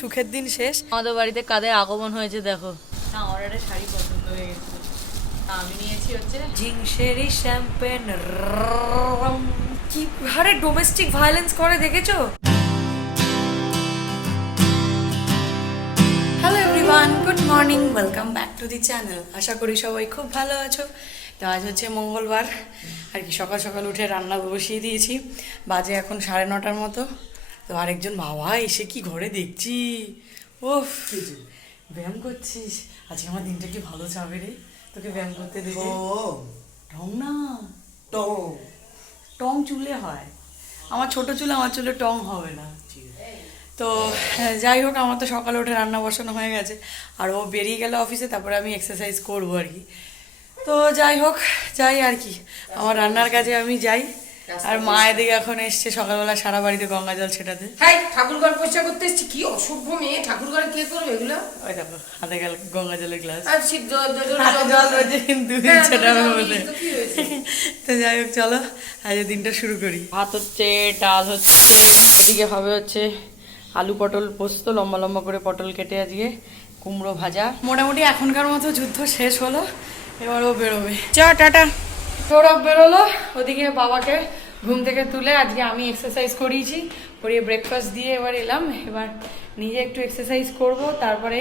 সুখের দিন শেষ। আমাদের বাড়িতে কাদের আগমন হয়েছে দেখো। না, আমার একটা শাড়ি পছন্দ হয়ে গেছিল, আমি নিয়েছি হচ্ছে জিংসেরি শ্যাম্পেন। কি হারে ডোমেস্টিক ভায়োলেন্স করে দেখেছো? Hello everyone, good morning, welcome back to the channel. আশা করি সবাই খুব ভালো আছো। তো আজ হচ্ছে মঙ্গলবার আর কি, সকাল সকাল উঠে রান্না বসিয়ে দিয়েছি। বাজে এখন 9:30 মতো। তো আরেকজন বাবা এসে কি ঘরে দেখছি, ওফ ব্যায়াম করছিস? আজকে আমার দিনটা কি ভালো যাবে রে, তোকে ব্যায়াম করতে দেবো। ঢং না, টং চুলে হয়, আমার ছোট চুলে, আমার চুলে টং হবে না। তো যাই হোক, আমার তো সকালে উঠে রান্না বসানো হয়ে গেছে, আর ও বেরিয়ে গেল অফিসে, তারপরে আমি এক্সারসাইজ করবো আর কি। তো যাই হোক, যাই আর কি, আমার রান্নার কাজে আমি যাই। আর মা এদিকে এখন এসছে সকালবেলা সারা বাড়িতে গঙ্গা জল ছেটাতে। হ্যাঁ, ঠাকুর ঘর পরিষ্কার করতে এসেছি। কি অসভ্য মেয়ে, ঠাকুর ঘরে কে করবে এগুলো? ওই দেখো হাতে গেল গঙ্গা জলের গ্লাস, আর জল রয়েছে কিন্তু ছেটাবে বলে। তো যাই হোক, চলো আজ দিনটা শুরু করি। ভাত হচ্ছে, ডাল হচ্ছে, এদিকে হবে হচ্ছে আলু পটল পোস্ত, লম্বা লম্বা করে পটল কেটে আজকে, কুমড়ো ভাজা। মোটামুটি এখনকার মতো যুদ্ধ শেষ হলো, এবার ও বেরোবে। চা টাটা। সৌরভ বেরোলো, ওদিকে বাবাকে ঘুম থেকে তুলে আজকে আমি এক্সারসাইজ করিয়েছি, করিয়ে ব্রেকফাস্ট দিয়ে এবার এলাম। এবার নিজে একটু এক্সারসাইজ করব, তারপরে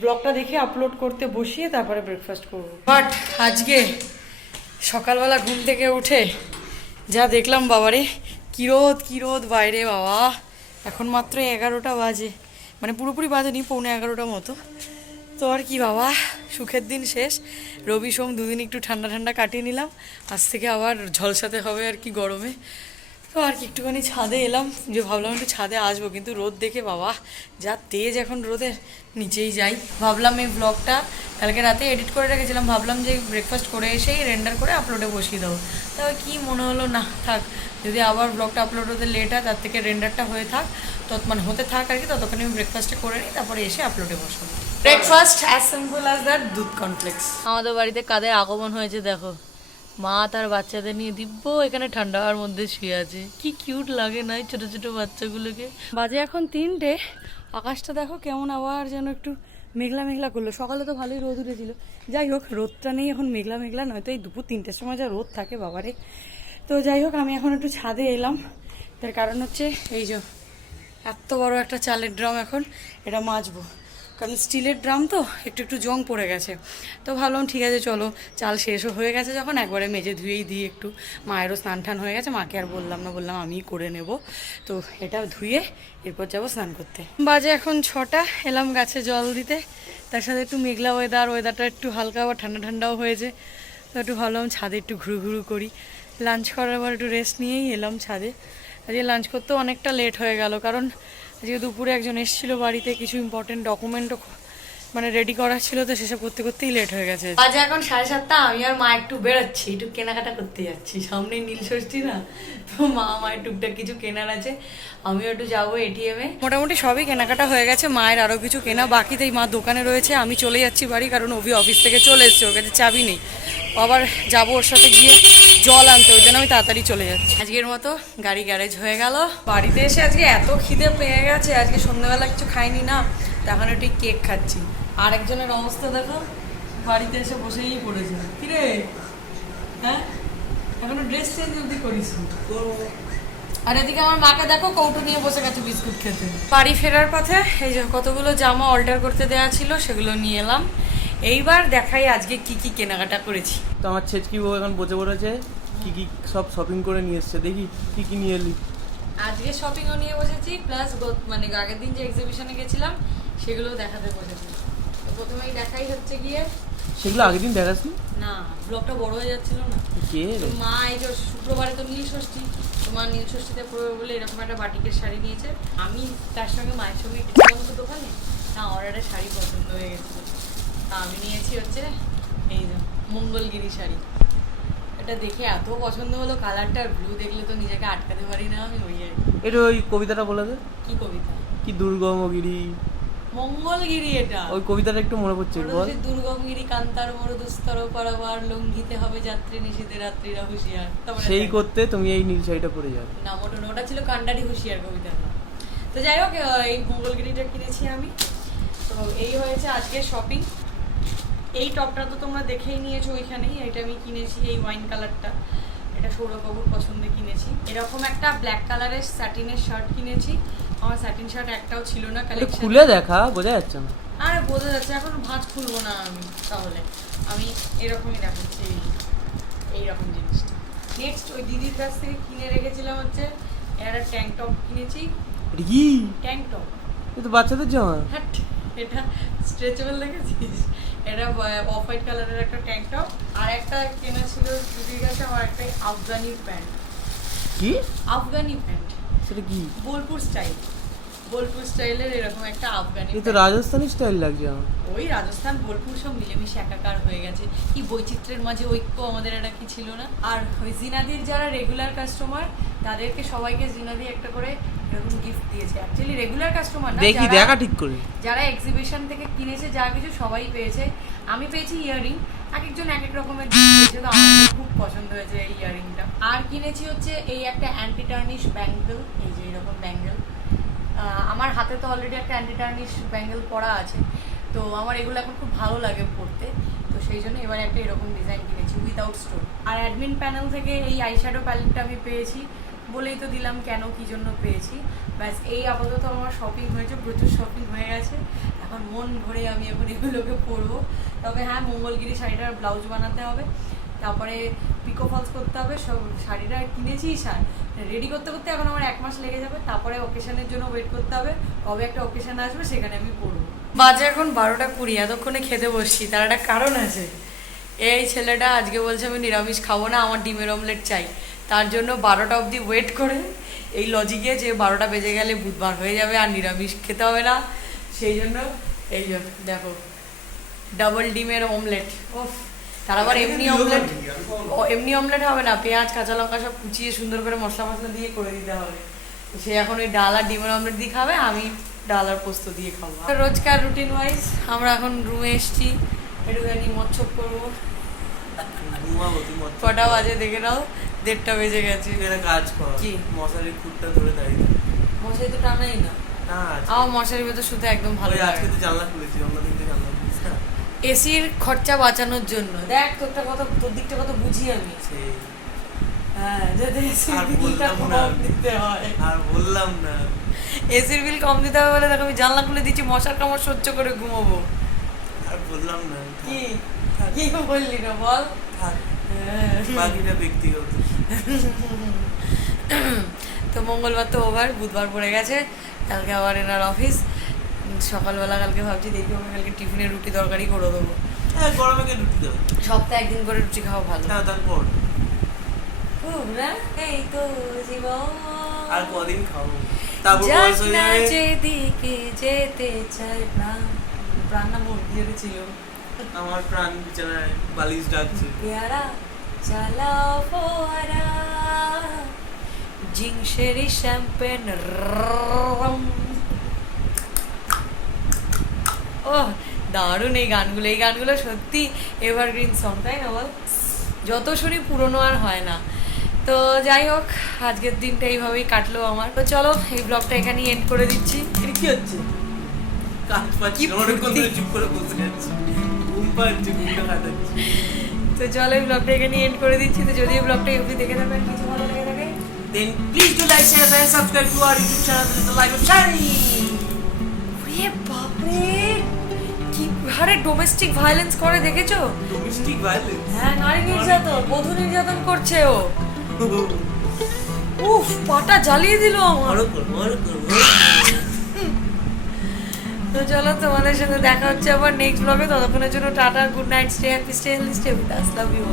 ব্লগটা দেখে আপলোড করতে বসিয়ে তারপরে ব্রেকফাস্ট করব। বাট আজকে সকালবেলা ঘুম থেকে উঠে যা দেখলাম বাবারে, কি রোদ বাইরে বাবা। এখন মাত্র 11টা বাজে, মানে পুরোপুরি বাজেনি, 11:15 মতো। তো আর কি বাবা, সুখের দিন শেষ। রবি সোম দুদিন একটু ঠান্ডা ঠান্ডা কাটিয়ে নিলাম, আজ থেকে আবার ঝলসাতে হবে আর কি গরমে। তো আর কি একটুখানি ছাদে এলাম, যে ভাবলাম একটু ছাদে আসবো, কিন্তু রোদ দেখে বাবা যা তেজ এখন রোদের, নিচেই যাই। ভাবলাম এই ব্লগটা কালকে রাতে এডিট করে রেখেছিলাম, ভাবলাম যে ব্রেকফাস্ট করে এসেই রেন্ডার করে আপলোডে বসিয়ে দেবো। তবে কি মনে হলো, না থাক, যদি আবার ব্লগটা আপলোড হতে লেট হয় তার থেকে রেন্ডারটা হয়ে থাক, মানে হতে থাক আর কি, ততক্ষণ আমি ব্রেকফাস্টটা করে নিই, তারপরে এসে আপলোডে বসাবো। Breakfast as simple as that, দুধ কমপ্লেক্স। আমাদের বাড়িতে কাদের আগমন হয়েছে দেখো, মা তার বাচ্চাদের নিয়ে দিব্য এখানে ঠান্ডা হওয়ার মধ্যে শুয়ে আছে। কি কিউট লাগে না ছোট ছোট বাচ্চাগুলোকে। বাজে এখন 3টে, আকাশটা দেখো কেমন আবার যেন একটু মেঘলা মেঘলা করলো। সকালে তো ভালোই রোদ উঠেছিল, যাই হোক রোদটা নেই এখন, মেঘলা মেঘলা, নয়তো এই দুপুর 3টের সময় যা রোদ থাকে বাবারে। তো যাই হোক, আমি এখন একটু ছাদে এলাম, তার কারণ হচ্ছে এই যে এত বড় একটা চালের ড্রাম, এখন এটা মাজবো, কারণ স্টিলের ড্রাম তো একটু একটু জং পড়ে গেছে। তো ভাবলাম ঠিক আছে চলো, চাল শেষও হয়ে গেছে যখন, একবারে মেজে ধুয়েই দিই একটু। মায়েরও স্নান টান হয়ে গেছে, মাকে আর বললাম না, বললাম আমিই করে নেব। তো এটা ধুয়ে এরপর যাবো স্নান করতে। বাজে এখন 6টা, এলাম গাছে জল দিতে, তার সাথে একটু মেঘলা ওয়েদারটা একটু হালকা আবার ঠান্ডা ঠান্ডাও হয়েছে। তো একটু ভাবলাম ছাদে একটু ঘুরু ঘুরু করি। লাঞ্চ করার পর একটু রেস্ট নিয়েই এলাম ছাদে। আজকে লাঞ্চ করতেও অনেকটা লেট হয়ে গেল, কারণ আজকে দুপুরে একজন এসেছিলো বাড়িতে, কিছু ইম্পর্টেন্ট ডকুমেন্টও মানে রেডি করা ছিল, তো সেসব করতে করতেই লেট হয়ে গেছে। আজ এখন 7:30, আমি আর মা একটু বেরোচ্ছি, একটু কেনাকাটা করতে যাচ্ছি, সামনেই নীলষষ্ঠী না, তো মায়ের টুকটাক কিছু কেনার আছে, আমিও একটু যাবো এটিএমে। মোটামুটি সবই কেনাকাটা হয়ে গেছে, মায়ের আরও কিছু কেনা বাকিতেই, মা দোকানে রয়েছে, আমি চলে যাচ্ছি বাড়ি, কারণ অভি অফিস থেকে চলে এসছে, ওর কাছে চাবি নেই, আবার যাবো ওর সাথে গিয়ে জল আনতে, ওই জন্য আমি তাড়াতাড়ি চলে যাচ্ছি। আজকের মতো গাড়ি গ্যারেজ হয়ে গেল। বাড়িতে এসে আজকে এত খিদে পেয়ে গেছে, আজকে সন্ধ্যাবেলা কিছু খাইনি না, তখন একটু কেক খাচ্ছি। আর একজনের অবস্থা দেখো, বাড়িতে এসে বসেই পড়েছে। কিরে হ্যাঁ, এখনো ড্রেস চেঞ্জ অব্দি করিস? আর এদিকে আমার মাকে দেখো কৌটো নিয়ে বসে গেছে বিস্কুট খেতে। বাড়ি ফেরার পথে এই যে কতগুলো জামা অল্টার করতে দেওয়া ছিল, সেগুলো নিয়ে এলাম। এইবার দেখাই আজকে কি কি কেনাকাটা করেছি। তো আমার ছেচকি বউ এখন বসে পড়েছে, কি কি সব শপিং করে নিয়ে এসছে, দেখি কি কি নিয়ে এলি। আজকে শপিংও নিয়ে বসেছি, প্লাস মানে আগের দিন যে এক্সিবিশনে গেছিলাম সেগুলো দেখাতে বসেছি। তো প্রথমেই দেখাই হচ্ছে গিয়ে, সেগুলো আগের দিন দেখাসনি না ব্লগটা বড় হয়ে যাচ্ছিল না। কে তো মা এই যে শুক্রবারে তো নীলষষ্ঠী, তো মা নীলষষ্ঠীতে পড়বে বলে এরকম একটা বাটিকের শাড়ি নিয়েছে। আমি তার সঙ্গে মায়ের সঙ্গে গেছিলাম তো দোকানে, না আমার একটা শাড়ি পছন্দ হয়ে গেছিলো, তা আমি নিয়েছি হচ্ছে এই যে মঙ্গলগিরি শাড়ি। এটা দেখে এত পছন্দ হলো, কালারটা ব্লু দেখলে তো নিজেকে আটকাতে পারি না আমি, ওই আর কি। এটা ওই কবিতাটা বলে দে। কি কবিতা? কি দুর্গমগিরি মঙ্গলগিরি, এটা ওই কবিতাটা একটু মনে পড়ছে, বল। দুর্গমগিরি কান্তার মরু দুস্তর পারাবার, লঙ্ঘিতে হবে যাত্রী নিশীথে রাত্রিরা হুঁশিয়ার। সেই করতে তুমি এই নীল শাড়িটা পরে যাবে না মোটো, ওটা ছিল কান্ডারি হুঁশিয়ার কবিতার নাম। তো যাই হোক এই মঙ্গলগিরিটা কিনেছি আমি। তো এই হয়েছে আজকে শপিং। এই টপটা তো তোমরা দেখেই নিয়েছো ওইখানেই, এটা আমি কিনেছি এই ওয়াইন কালারটা, এটা সৌরভবাবুর পছন্দে কিনেছি। এরকম একটা ব্ল্যাক কালারের স্যাটিনের শার্ট কিনেছি, আমার স্যাটিন শার্ট একটাও ছিল না কালেকশন। খুলে দেখা, বোঝা যাচ্ছে না। আরে বোঝা যাচ্ছে, এখন ভাঁজ খুলবো না আমি, তাহলে আমি এরকমই দেখাচ্ছি এইরকম জিনিসটা। নেক্সট ওই দিদির কাছ থেকে কিনে রেখেছিলাম হচ্ছে একটা ট্যাঙ্ক টপ কিনেছি। এটা কি? ট্যাঙ্ক টপ, এ তো বাচ্চাদের জামা। হ্যাট, এটা স্ট্রেচেবল দেখেছিস? এটা অফ হোয়াইট কালারের একটা ট্যাঙ্ক টপ। আর একটা কেনা ছিল দিদির কাছে আমার একটা আফগানি প্যান্ট। কি আফগানি প্যান্ট? সেটা কি? বোলপুর স্টাইল, বোলপুর স্টাইলের এরকম একটা আফগানি। এই তো রাজস্থানি স্টাইল লাগছে আমার। ওই রাজস্থান বোলপুর সব মিলেমিশে একাকার হয়ে গেছে। কি বৈচিত্র্যের মাঝে ঐক্য, আমাদের এটা কি ছিল না? আর ওই জিনাদির যারা রেগুলার কাস্টমার তাদেরকে সবাইকে জিনাদি একটা করে এরকম গিফট দিয়েছে। অ্যাকচুয়ালি রেগুলার কাস্টমার না, দেখি দেখা ঠিক করে। যারা এক্সিবিশন থেকে কিনেছে যা কিছু সবাই পেয়েছে। আমি পেয়েছি ইয়াররিং, এক একজন এক এক রকমের গিফট পেয়েছে, তো আমার খুব পছন্দ হয়েছে এই ইয়াররিংটা। আর কিনেছি হচ্ছে এই একটা অ্যান্টি টার্নিশ ব্যাঙ্গেল, এই যে এরকম ব্যাঙ্গেল। আমার হাতে তো অলরেডি একটা অ্যান্টি টার্নিশ ব্যাঙ্গেল পরা আছে, তো আমার এগুলো এখন খুব ভালো লাগে পরতে, তো সেই জন্য এবার একটা এরকম ডিজাইন কিনেছি উইদাউট স্টোন। আর অ্যাডমিন প্যানেল থেকে এই আইশ্যাডো প্যালেটটা আমি পেয়েছি, বলেই তো দিলাম কেন কি জন্য পেয়েছি। ব্যাস এই আপাতত আমার শপিং হয়েছে, প্রচুর শপিং হয়ে গেছে। এখন মন ভরে আমি এখন এগুলোকে পরবো। তবে হ্যাঁ, মঙ্গলগিরি শাড়িটার ব্লাউজ বানাতে হবে, তারপরে পিকো ফলস করতে হবে। সব শাড়িটা কিনেছি, রেডি করতে করতে এখন আমার 1 মাস লেগে যাবে। তারপরে ওকেশনের জন্য ওয়েট করতে হবে, কবে একটা ওকেশন আসবে সেখানে আমি পরবো। বাজে এখন 12টা 20, এতক্ষণে খেতে বসছি, তার একটা কারণ আছে। এই ছেলেটা আজকে বলছে আমি নিরামিষ খাবো না, আমার ডিমের অমলেট চাই। তার জন্য 12টা অবধি ওয়েট করে এই লজিকে যে 12টা বেজে গেলে বুধবার হয়ে যাবে আর নিরামিষ খেতে হবে না, সেই জন্য এই জন্য দেখো ডাবল ডিমের অমলেট। ওফ, তার আবার এমনি অমলেট, এমনি অমলেট হবে না, পেঁয়াজ কাঁচা লঙ্কা সব কুচিয়ে সুন্দর করে মশলা মশলা দিয়ে করে দিতে হবে। সে এখন ওই ডাল আর ডিমের অমলেট দিয়ে খাবে, আমি ডাল আর পোস্ত দিয়ে খাবো। রোজকার রুটিন ওয়াইজ আমরা এখন রুমে এসছি, একটুখানি মচ্ছপ করবো। কটা বাজে দেখে নাও, 1:30 বেজে গেছে। কাজ কর, কি মশারির খুঁটটা ধরে দাঁড়িয়ে। মশারি তো টানাই না, আমার মশারির ভেতর শুতে একদম ভালো লাগে। আজকে তো জানলা খুলেছি, অন্যদিন তো জানলা খুলিস না। এসির খরচা বাঁচানোর জন্য। দেখ তোরটা কত, তোর দিকটা কত বুঝি আমি। হ্যাঁ, যাতে এসির বিলটা কম দিতে হয়। আর বললাম না, এসির বিল কম দিতে হবে বলে দেখো আমি জানলা খুলে দিচ্ছি, মশার কামড় সহ্য করে ঘুমাবো। আর বললাম না। কি কি বললি না বল। বাকিটা ব্যক্তিগত। তো মঙ্গলবার তো ওভার, বুধবার পড়ে গেছে, কালকে আবার এনার অফিস। সকালবেলা কালকে ভাবছি দেখি ওকে কালকে টিফিনে রুটি তরকারি করে দেবো। হ্যাঁ, গরমে রুটি দেবো, সপ্তাহে একদিন করে রুটি খাওয়া ভালো। হ্যাঁ, তারপর এই তো জীবন আর কদিন খাবো, তারপর বয়স হয়ে যাবে। যেদিকে যেতে চাই প্রাণ, প্রাণ না মোর দিয়ে ছিল। আমার প্রাণ বিছানায় বালিশ ডাকছে। পেয়ারা চালাও ফোয়ারা, জিংসেরি শ্যাম্পেন রম। ও দারুণ এই গানগুলো, এই গানগুলো সত্যি এভারগ্রিন সং, তাই না বল? যত শুনি পুরনো আর হয় না। তো যাই হোক, আজকের দিনটা এইভাবেই কাটলো আমার। তো চলো এই ব্লগটা এখানেই এন্ড করে দিচ্ছি। কি হচ্ছে? কাজ পাচ্ছি না, অনেকক্ষণ ধরে চুপ করে বসে যাচ্ছি, ঘুম পাচ্ছে, ঘুমটা কাটাচ্ছি। তো চলো এই ব্লগটা এখানেই এন্ড করে দিচ্ছি। তো যদি এই ব্লগটা অবধি দেখে থাকেন, কিছু ভালো লেগে থাকে, then please do like, share and subscribe to our YouTube channel, The Life of Shari. ওরে বাপরে, কি হারে ডোমেস্টিক ভায়োলেন্স করে দেখেছো? Domestic violence? হ্যাঁ, নারী নির্যাতন, বধূ নির্যাতন করছে ও। উফ, পাটা জ্বালিয়ে দিল আমার। তো চলো তোমাদের সাথে দেখা হচ্ছে আবার নেক্সট ব্লগে। ততক্ষণের জন্য টাটা, good night, stay happy, stay healthy, stay with us, love you.